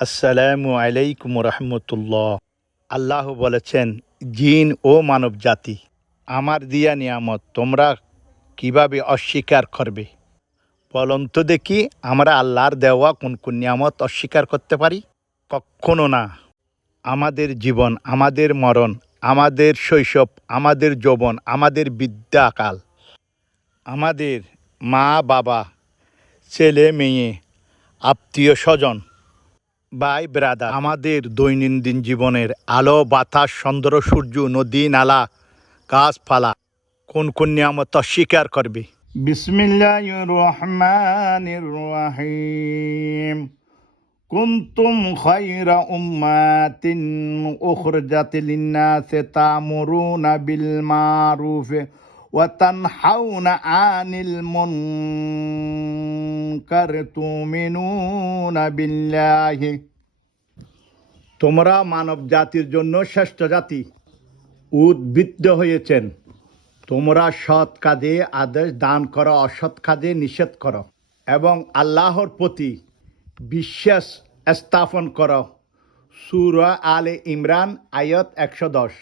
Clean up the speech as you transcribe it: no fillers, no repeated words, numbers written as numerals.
আসসালামু আলাইকুম রহমতুল্লাহ। আল্লাহ বলেছেন, জিন ও মানব জাতি, আমার দিয়া নিয়ামত তোমরা কিভাবে অস্বীকার করবে? বলুন তো দেখি, আমরা আল্লাহর দেওয়া কোন কোন নিয়ামত অস্বীকার করতে পারি? কখনো না। আমাদের জীবন, আমাদের মরণ, আমাদের শৈশব, আমাদের যৌবন, আমাদের বিদ্যাকাল, আমাদের মা বাবা, ছেলে মেয়ে, আত্মীয় স্বজন, ভাই ব্রাদার, আমাদের দৈনন্দিন জীবনের আলো বাতাস চন্দ্র সূর্য নদী নালা গাছপালা, কোন কোন নিয়ামত অস্বীকার করবে? বিসমিল্লাহির রহমানির রহিম। কুনতুম খায়রা উম্মাতিন উখরিজাত লিন-নাসি তা'মুরুনা বিল মা'রুফ ওয়া তানহাউনা আনিল মুনকার তুমিনুনা বিল্লাহি। তোমরা মানব জাতির জন্য শ্রেষ্ঠ জাতি, উদ্বৃত্ত হয়েছেন। তোমরা সৎ কাজে আদেশ দান করো, অসৎ কাজে নিষেধ করো এবং আল্লাহর প্রতি বিশ্বাস স্থাপন করো। সূরা আলে ইমরান আয়াত 110।